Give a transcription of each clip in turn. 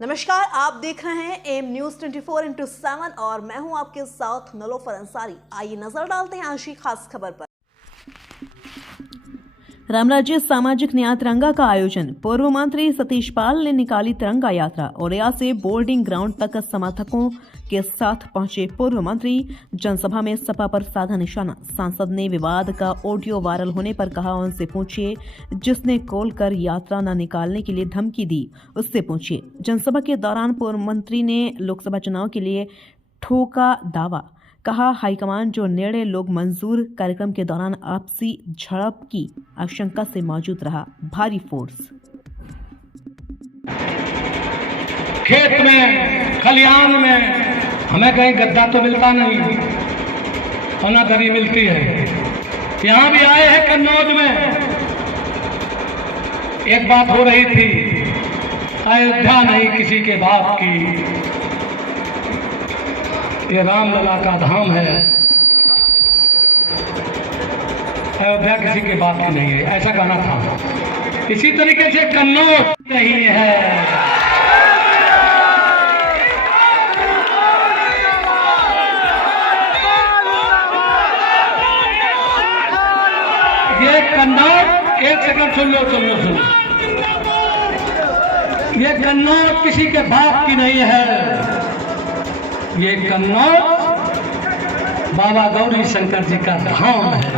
नमस्कार, आप देख रहे हैं एम न्यूज 24/7 और मैं हूं आपके साथ नलोफर अंसारी। आइए नजर डालते हैं आज की खास खबर पर। रामराज्य सामाजिक न्याय तिरंगा का आयोजन। पूर्व मंत्री सतीश पाल ने निकाली तिरंगा यात्रा। ओडिया से बोर्डिंग ग्राउंड तक समर्थकों के साथ पहुंचे पूर्व मंत्री। जनसभा में सपा पर साधा निशाना। सांसद ने विवाद का ऑडियो वायरल होने पर कहा, उनसे पूछिए जिसने कॉल कर यात्रा न निकालने के लिए धमकी दी, उससे पूछिए। जनसभा के दौरान पूर्व मंत्री ने लोकसभा चुनाव के लिए ठोका दावा। कहा, हाईकमान जो निर्णय लोग मंजूर। कार्यक्रम के दौरान आपसी झड़प की आशंका से मौजूद रहा भारी फोर्स। खेत में, खलिहान में हमें कहीं गद्दा तो मिलता नहीं और ना दरी मिलती है। यहाँ भी आए हैं कन्नौज में। एक बात हो रही थी, अयोध्या नहीं किसी के बाप की, ये रामलला का धाम है। अयोध्या किसी के बाप की नहीं है, ऐसा गाना था। इसी तरीके से कन्नौज नहीं है। ये कन्नौज, एक सेकंड सुन लो। ये कन्नौज किसी के बाप की नहीं है। ये कन्नौज बाबा गौरी शंकर जी का धाम है।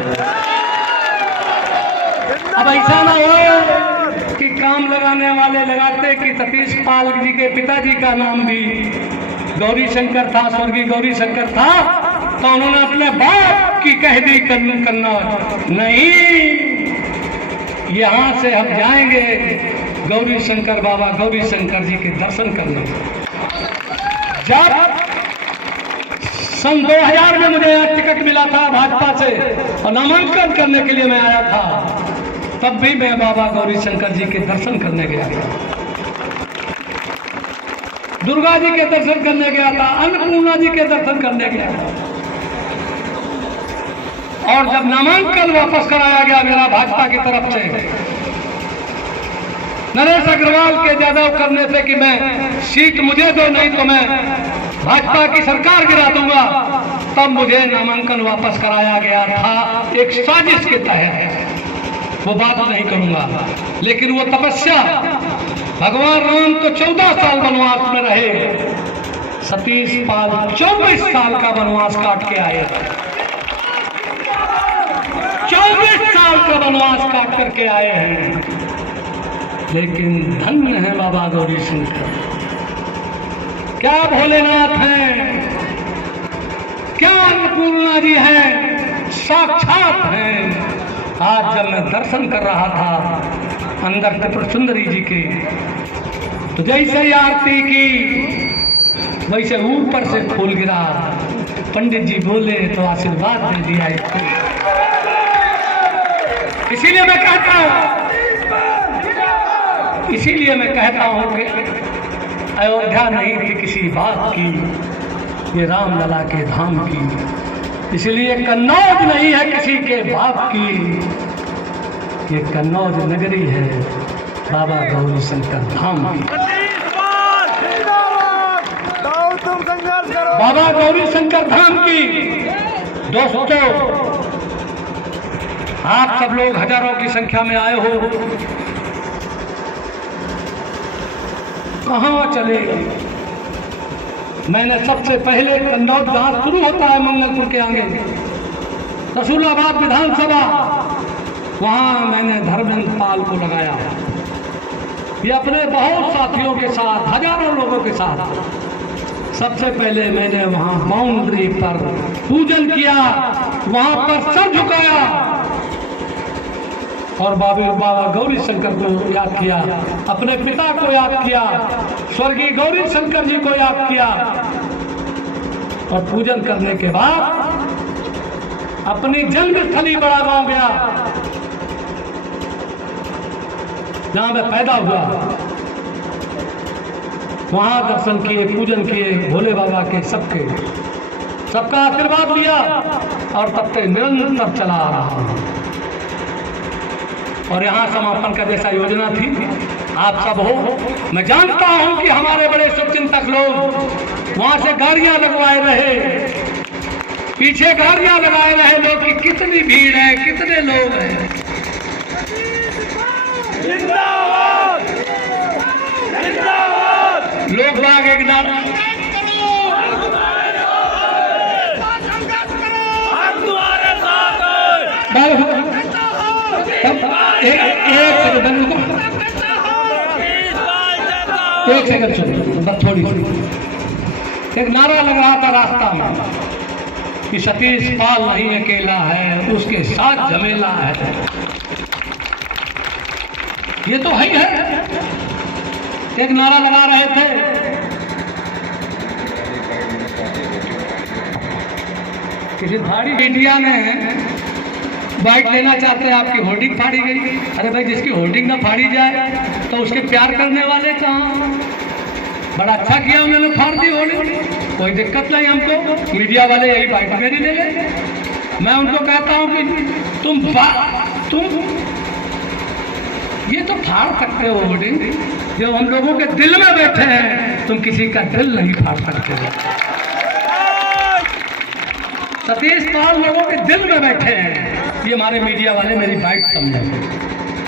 अब ऐसा ना हो कि काम लगाने वाले लगाते कि सतीश पाल जी के पिताजी का नाम भी गौरी शंकर था, स्वर्गीय गौरी शंकर था, तो उन्होंने अपने बाप की कह दी कन्नौज। नहीं, यहाँ से हम जाएंगे गौरी शंकर, बाबा गौरी शंकर जी के दर्शन करने। जब सन 2000 में मुझे यहाँ टिकट मिला था भाजपा से और नामांकन करने के लिए मैं आया था, तब भी मैं बाबा गौरी शंकर जी के दर्शन करने गया था, दुर्गा जी के दर्शन करने गया था, अन्नपूर्णा जी के दर्शन करने गया था। और जब नामांकन वापस कराया गया मेरा भाजपा की तरफ से, नरेश अग्रवाल के यादव करने से कि मैं सीट मुझे दो, नहीं तो मैं भाजपा की सरकार गिरा दूंगा, तब मुझे नामांकन वापस कराया गया था एक साजिश के तहत। वो बात नहीं करूंगा, लेकिन वो तपस्या, भगवान राम तो 14 साल वनवास में रहे, सतीश पाल 24 साल का वनवास काट के आए। 24 साल का वनवास काट करके आए हैं, लेकिन धन्य है बाबा गौरी शंकर। क्या भोलेनाथ हैं, क्या अन्नपूर्णा जी हैं, साक्षात हैं। आज जब मैं दर्शन कर रहा था अंदर त्रिपुर सुंदरी जी के, तो जैसे ही आरती की वैसे ऊपर से फूल गिरा। पंडित जी बोले तो आशीर्वाद दे दिया इसको। इसीलिए मैं कहता हूं कि अयोध्या नहीं थी किसी बात की, ये रामलला के धाम की। इसलिए कन्नौज नहीं है किसी के बाप की, ये कन्नौज नगरी है बाबा गौरी शंकर धाम की। बाबा गौरी शंकर धाम की। दोस्तों, आप सब लोग हजारों की संख्या में आए हो, कहाँ चले गए? मैंने सबसे पहले कन्नौज जहाँ शुरू होता है मंगलपुर के आगे, रसूलाबाद विधानसभा, वहाँ मैंने धर्मेंद्र पाल को लगाया। ये अपने बहुत साथियों के साथ, हजारों लोगों के साथ सबसे पहले मैंने वहाँ बाउंड्री पर पूजन किया, वहाँ पर सर झुकाया और बाबा गौरी शंकर को याद किया, अपने पिता को याद किया, स्वर्गीय गौरी शंकर जी को याद किया। और पूजन करने के बाद अपनी जन्मस्थली बड़ा गांव गया, जहां मैं पैदा हुआ, वहां दर्शन किए, पूजन किए भोले बाबा के, सबका आशीर्वाद लिया और तब तक निरंतर चला आ रहा हूं। और यहाँ समापन का जैसा योजना थी, आप सब हो, मैं जानता हूं कि हमारे वहां से गाड़ियां लगवाए रहे, पीछे गाड़ियां लगाए रहे लोग कि कितनी भीड़ है, कितने लोग हैं। लोग बाग एक नारा एक सेकंड सुनो, बस थोड़ी एक नारा लग रहा था रास्ता में कि सतीश पाल नहीं अकेला है, उसके साथ झमेला है। ये तो है ही है, एक नारा लगा रहे थे। किसी भारी मीडिया ने बाइट लेना चाहते हैं, आपकी होर्डिंग फाड़ी गई। अरे भाई, जिसकी होर्डिंग ना फाड़ी जाए तो उसके प्यार करने वाले कहाँ? बड़ा अच्छा किया उन्होंने, फाड़ दी होर्डिंग, कोई दिक्कत नहीं हमको। मीडिया वाले यही बाइट मेरी ले ले। मैं उनको कहता हूँ कि तुम ये तो फाड़ सकते हो होर्डिंग, जो हम लोगों के दिल में बैठे हैं, तुम किसी का दिल नहीं फाड़ सकते हो। सतीश पाल लोगों के दिल में बैठे हैं, ये हमारे मीडिया वाले मेरी बाइट समझे।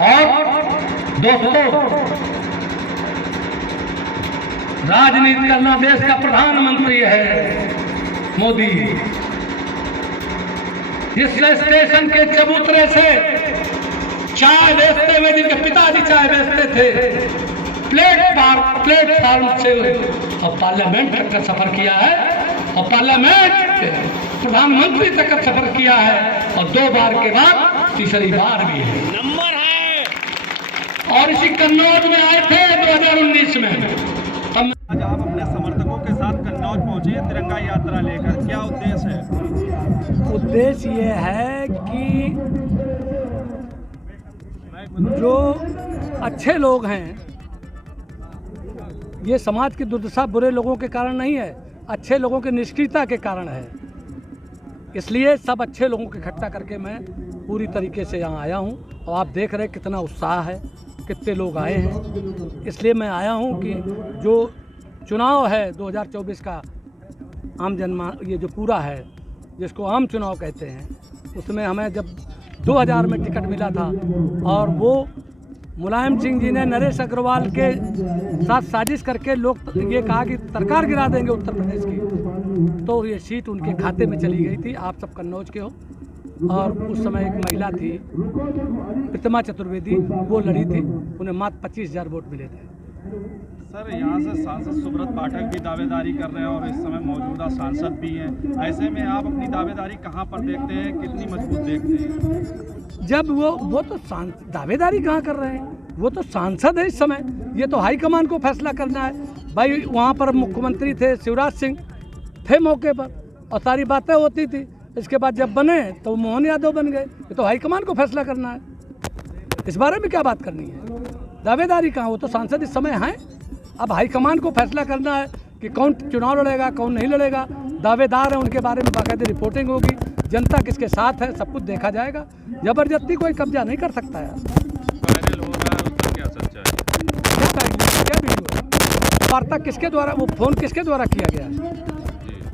और दोस्तों, राजनीति करना देश का प्रधानमंत्री है मोदी। जिस स्टेशन के चबूतरे से चाय बेचते हुए, जिनके पिताजी चाय बेचते थे, प्लेटफार्म से और पार्लियामेंट तक का सफर किया है, और पार्लियामेंट प्रधानमंत्री तक का सफर किया है, और 2 बार के बाद तीसरी बार भी है, नंबर है। और इसी कन्नौज में आए थे 2019 में। आज आप अपने समर्थकों के साथ कन्नौज पहुंचे तिरंगा यात्रा लेकर, क्या उद्देश्य है? उद्देश्य ये है कि जो अच्छे लोग हैं, ये समाज की दुर्दशा बुरे लोगों के कारण नहीं है, अच्छे लोगों की निष्क्रियता के कारण है। इसलिए सब अच्छे लोगों को इकट्ठा करके मैं पूरी तरीके से यहाँ आया हूँ, और आप देख रहे हैं कितना उत्साह है, कितने लोग आए हैं। इसलिए मैं आया हूँ कि जो चुनाव है 2024 का ये जो पूरा है, जिसको आम चुनाव कहते हैं, उसमें हमें जब 2000 में टिकट मिला था, और वो मुलायम सिंह जी ने नरेश अग्रवाल के साथ साजिश करके लोग ये कहा कि सरकार गिरा देंगे उत्तर प्रदेश की, तो ये सीट उनके खाते में चली गई थी। आप सब कन्नौज के हो, और उस समय एक महिला थी प्रतिमा चतुर्वेदी, वो लड़ी थी, उन्हें मात्र 25,000 वोट मिले थे। सर, यहाँ से सांसद सुब्रत पाठक भी दावेदारी कर रहे हैं, और इस समय मौजूदा सांसद भी हैं। ऐसे में आप अपनी दावेदारी कहाँ पर देखते हैं, कितनी मजबूत देखते हैं? जब वो तो दावेदारी कहाँ कर रहे हैं, वो तो सांसद है इस समय। ये तो हाईकमान को फैसला करना है। भाई, वहाँ पर मुख्यमंत्री थे शिवराज सिंह, थे मौके पर, और सारी बातें होती थी। इसके बाद जब बने तो मोहन यादव बन गए। ये तो हाईकमान को फैसला करना है, इस बारे में क्या बात करनी है? दावेदारी कहाँ, वो तो सांसद इस समय हैं। अब हाईकमान को फैसला करना है कि कौन चुनाव लड़ेगा, कौन नहीं लड़ेगा। दावेदार हैं, उनके बारे में बाकायदे रिपोर्टिंग होगी, जनता किसके साथ है सब कुछ देखा जाएगा। जबरदस्ती कोई कब्जा नहीं कर सकता यार। वायरल हो रहा है, उसका क्या सच्चाई है? क्या वीडियो वार्ता किसके द्वारा, वो फोन किसके द्वारा किया गया,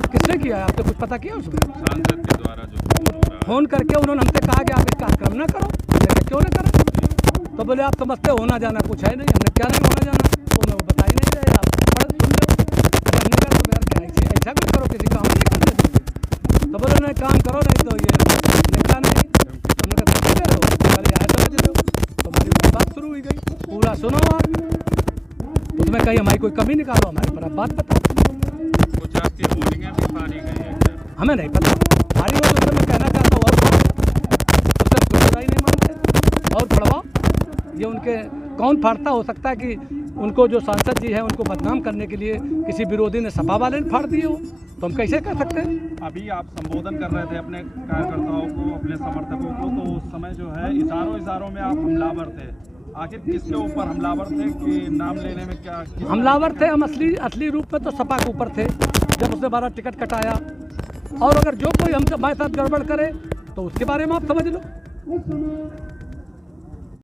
किसने किया है? आपने कुछ पता किया उसमें? सांसद के द्वारा जो फोन करके उन्होंने हमसे कहा कि आप इस कार्यक्रम ना करो। क्यों ना करो? तो बोले आप समझते होना जाना कुछ है नहीं। हमने क्या नहीं होना जाना, तो मैं वो बता ही नहीं रहे, आप पढ़ सुन लो। हमने कहा तो यार क्या ऐसा कुछ करो, किसी काम नहीं करने दोगे। तो बोले नहीं काम करो, नहीं तो ये निकला नहीं। हमने कहा समझ रहे हो, पहले आए समझ रहे हो। तो हमारी उनकी बात शुरू हुई गई, पूरा सुनो आप, उसमें कहीं हमारी कोई कमी निकालो, हमारे पर आप बात बताओ। कुछ आपकी होर्डिंगें भी फाड़ी गई हैं क्या? हमें नहीं पता, फाड़ी हो तो मैं कहना चाहता हूँ और पढ़ो, ही नहीं मानते और पढ़वाओ। ये उनके कौन फाड़ता? हो सकता है कि उनको जो सांसद जी हैं उनको बदनाम करने के लिए किसी विरोधी ने, सपा वाले ने फाड़ दिए हो, तो हम कैसे कर सकते हैं? अभी आप संबोधन कर रहे थे अपने कार्यकर्ताओं को, अपने समर्थकों को, तो उस समय जो है इशारों में आप हमलावर थे। आखिर किसके ऊपर हमलावर थे कि नाम लेने में क्या हमलावर थे? हम असली रूप में तो सपा के ऊपर थे, जब उसने 12 टिकट कटाया। और अगर जो कोई हमसे हमारे साथ गड़बड़ करे तो उसके बारे में आप समझ लो।